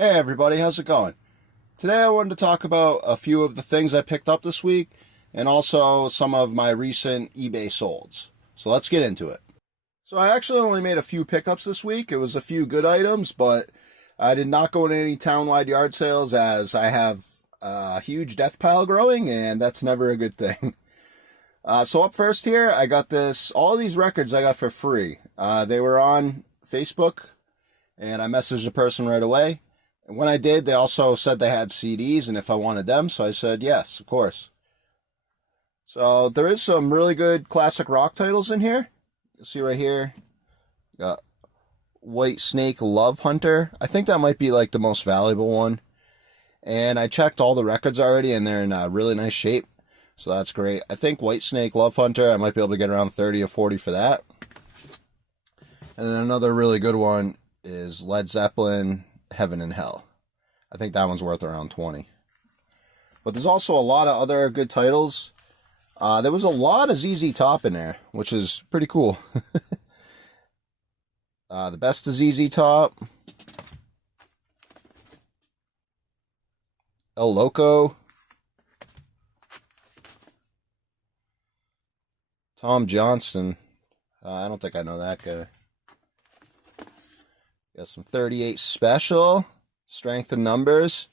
Hey everybody, how's it going? Today I wanted to talk about a few of the things I picked up this week and also some of my recent eBay solds. So let's get into it. So I actually only made a few pickups this week. It was a few good items, but I did not go to any town-wide yard sales as I have a huge death pile growing and that's never a good thing. So up first here, I got all these records I got for free. They were on Facebook and I messaged the person right away. And when I did, they also said they had CDs and if I wanted them, so I said yes, of course. So there is some really good classic rock titles in here. You'll see right here, got White Snake Love Hunter. I think that might be like the most valuable one. And I checked all the records already and they're in really nice shape. So that's great. I think White Snake Love Hunter, I might be able to get around 30 or 40 for that. And then another really good one is Led Zeppelin, Heaven and Hell. I think that one's worth around 20. But there's also a lot of other good titles. There was a lot of ZZ Top in there, which is pretty cool. The best of ZZ Top. El Loco. Tom Johnston. I don't think I know that guy. Got some 38 Special, Strength in Numbers.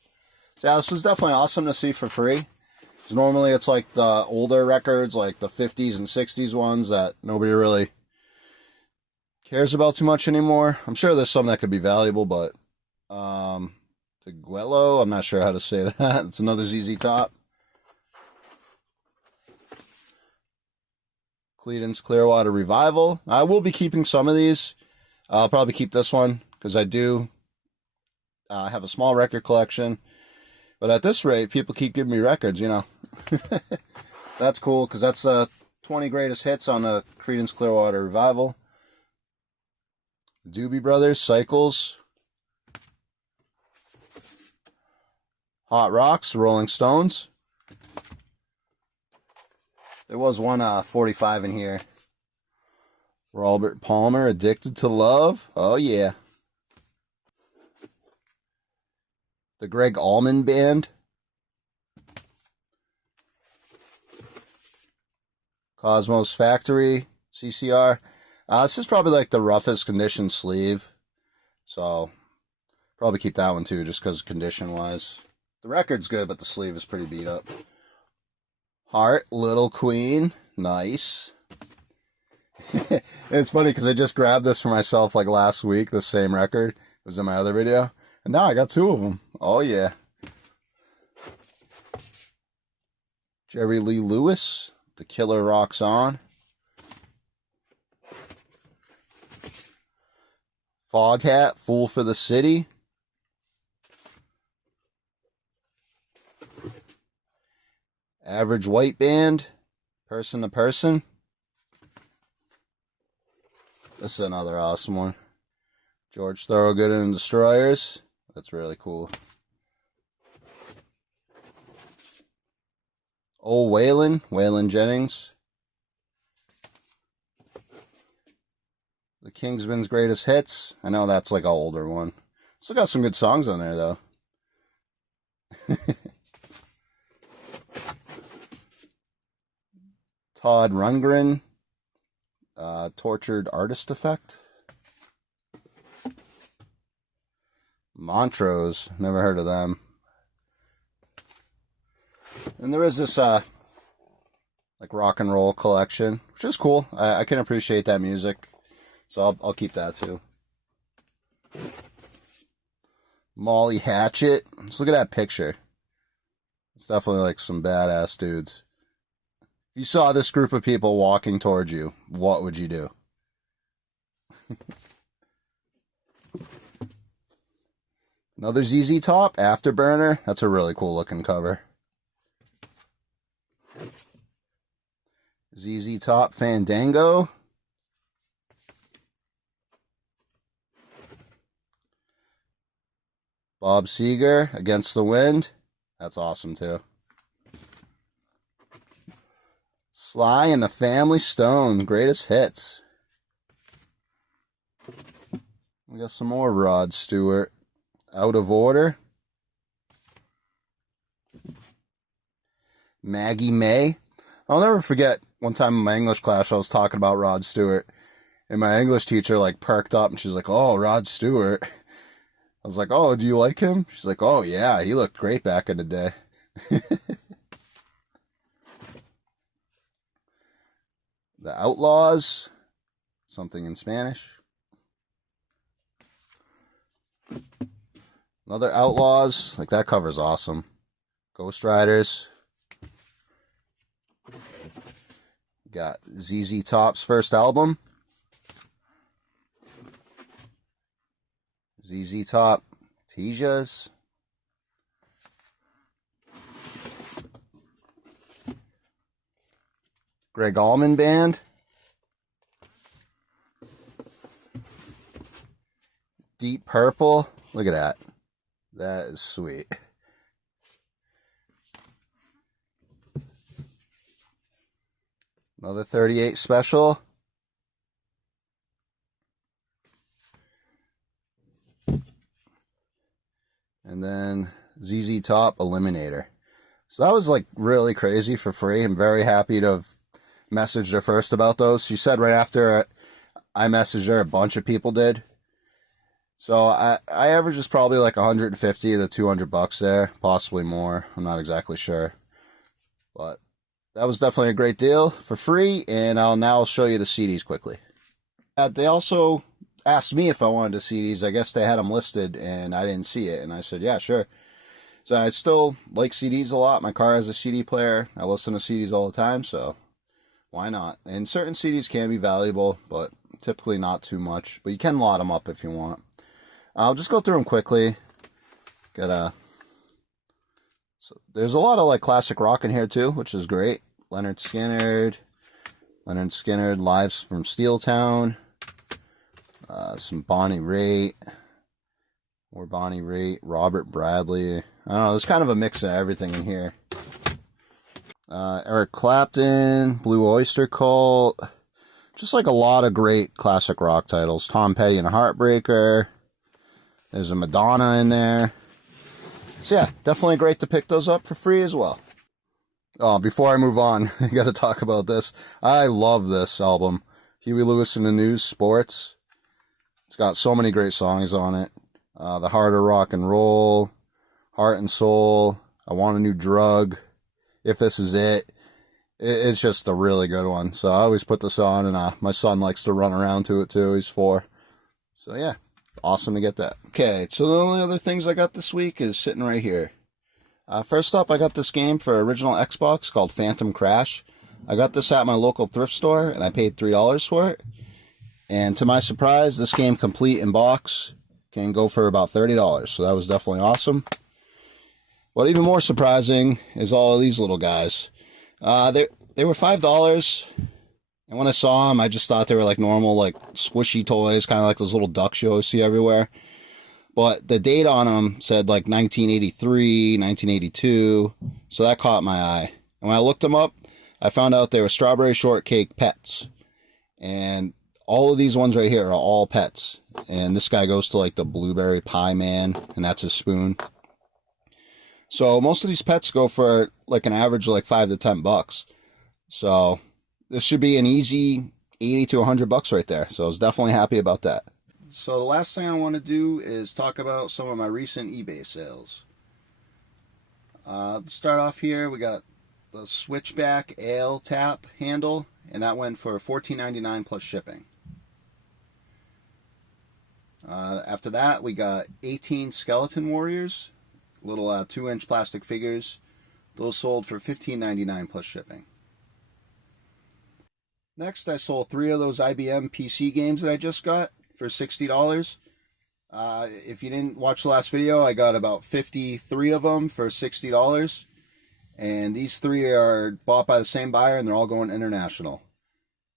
So yeah, this was definitely awesome to see for free. Because normally it's like the older records, like the 50s and 60s ones that nobody really cares about too much anymore. I'm sure there's some that could be valuable, but Tiguelo, I'm not sure how to say that. It's another ZZ Top. Creedence Clearwater Revival. I will be keeping some of these. I'll probably keep this one because I do have a small record collection. But at this rate, people keep giving me records, you know. That's cool because that's the 20 greatest hits on the Creedence Clearwater Revival. Doobie Brothers, Cycles. Hot Rocks, Rolling Stones. There was one 45 in here. Robert Palmer, Addicted to Love. Oh, yeah. The Greg Allman Band. Cosmos Factory, CCR. This is probably like the roughest condition sleeve. So, probably keep that one too, just because condition-wise. The record's good, but the sleeve is pretty beat up. Heart, Little Queen. Nice. It's funny because I just grabbed this for myself like last week, the same record. It was in my other video. And now I got two of them. Oh, yeah. Jerry Lee Lewis, The Killer Rocks On. Foghat, Fool for the City. Average White Band, Person to Person. This is another awesome one. George Thorogood and the Destroyers. That's really cool. Oh, Waylon Jennings. The Kingsmen's Greatest Hits. I know that's like an older one. Still got some good songs on there, though. Todd Rundgren. Tortured Artist Effect. Montrose, never heard of them. And there is this like rock and roll collection, which is cool. I can appreciate that music, so I'll keep that too. Molly Hatchet. Let's look at that picture. It's definitely like some badass dudes. If you saw this group of people walking towards you, what would you do? Another ZZ Top, Afterburner. That's a really cool looking cover. ZZ Top, Fandango. Bob Seger, Against the Wind. That's awesome too. Sly and the Family Stone, Greatest Hits. We got some more Rod Stewart. Out of Order. Maggie May. I'll never forget one time in my English class I was talking about Rod Stewart, and my English teacher like perked up and she's like, "Oh, Rod Stewart." I was like, "Oh, do you like him?" She's like, "Oh yeah, he looked great back in the day." The Outlaws, something in Spanish. Another Outlaws, like that cover's awesome. Ghost Riders. Got ZZ Top's first album. ZZ Top, Tijas. Greg Allman Band. Deep Purple. Look at that. That is sweet. Another 38 special. And then ZZ Top Eliminator. So that was like really crazy for free. I'm very happy to have messaged her first about those. She said right after I messaged her, a bunch of people did. So I average is probably like 150 to 200 bucks there, possibly more. I'm not exactly sure. But that was definitely a great deal for free, and I'll now show you the CDs quickly. They also asked me if I wanted the CDs. I guess they had them listed, and I didn't see it, and I said, yeah, sure. So I still like CDs a lot. My car has a CD player. I listen to CDs all the time, so why not? And certain CDs can be valuable, but typically not too much. But you can lot them up if you want. I'll just go through them quickly. So there's a lot of like classic rock in here too, which is great. Leonard Skinner, Lives from Steeltown, some Bonnie Raitt, more Bonnie Raitt, Robert Bradley. I don't know, there's kind of a mix of everything in here. Eric Clapton, Blue Oyster Cult, just like a lot of great classic rock titles. Tom Petty and Heartbreaker. There's a Madonna in there. So yeah, definitely great to pick those up for free as well. Oh, before I move on, I got to talk about this. I love this album. Huey Lewis and the News, Sports. It's got so many great songs on it. The Heart of Rock and Roll, Heart and Soul, I Want a New Drug, If This Is It. It's just a really good one. So I always put this on, and my son likes to run around to it too. He's 4. So yeah. Awesome to get that. Okay, so the only other things I got this week is sitting right here. First up, I got this game for original Xbox called Phantom Crash. I got this at my local thrift store, and I paid $3 for it. And to my surprise, this game complete in box can go for about $30. So that was definitely awesome. What even more surprising is all of these little guys. They were $5. And when I saw them, I just thought they were like normal, like squishy toys, kind of like those little ducks you always see everywhere. But the date on them said like 1983, 1982. So that caught my eye. And when I looked them up, I found out they were Strawberry Shortcake pets. And all of these ones right here are all pets. And this guy goes to like the Blueberry Pie Man, and that's his spoon. So most of these pets go for like an average of like $5 to $10. So this should be an easy 80 to 100 bucks right there. So I was definitely happy about that. So the last thing I want to do is talk about some of my recent eBay sales. To start off here, we got the Switchback Ale Tap handle, and that went for $14.99 plus shipping. After that, we got 18 Skeleton Warriors, little 2-inch plastic figures. Those sold for $15.99 plus shipping. Next, I sold 3 of those IBM PC games that I just got for $60. If you didn't watch the last video, I got about 53 of them for $60. And these 3 are bought by the same buyer, and they're all going international.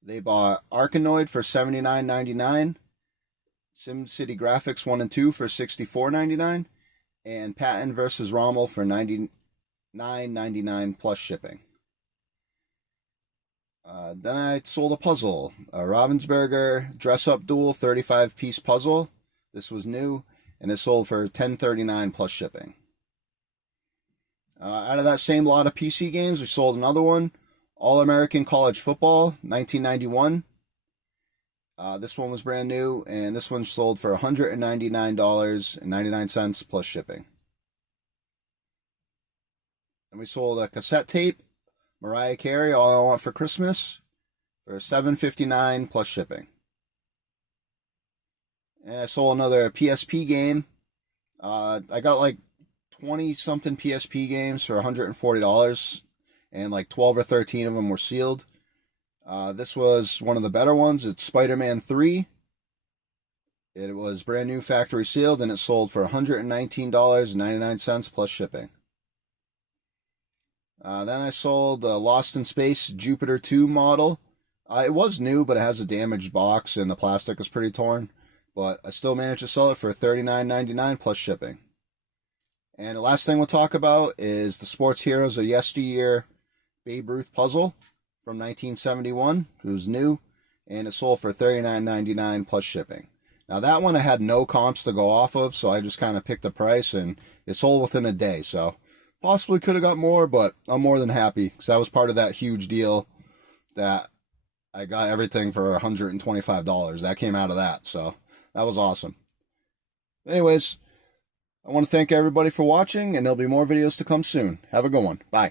They bought Arkanoid for $79.99, SimCity Graphics 1 and 2 for $64.99, and Patton vs. Rommel for $99.99 plus shipping. Then I sold a puzzle, a Ravensburger dress-up duel 35-piece puzzle. This was new, and it sold for $10.39 plus shipping. Out of that same lot of PC games, we sold another one, All-American College Football, 1991. This one was brand new, and this one sold for $199.99 plus shipping. And we sold a cassette tape, Mariah Carey, All I Want for Christmas, for $7.59 plus shipping. And I sold another PSP game. I got like 20-something PSP games for $140, and like 12 or 13 of them were sealed. This was one of the better ones. It's Spider-Man 3. It was brand new, factory sealed, and it sold for $119.99 plus shipping. Then I sold the Lost in Space Jupiter 2 model. It was new, but it has a damaged box, and the plastic is pretty torn. But I still managed to sell it for $39.99 plus shipping. And the last thing we'll talk about is the Sports Heroes of Yesteryear Babe Ruth puzzle from 1971. It was new, and it sold for $39.99 plus shipping. Now that one I had no comps to go off of, so I just kind of picked the price, and it sold within a day. So possibly could have got more, but I'm more than happy, because that was part of that huge deal that I got everything for $125. That came out of that, so that was awesome. Anyways, I want to thank everybody for watching, and there'll be more videos to come soon. Have a good one. Bye.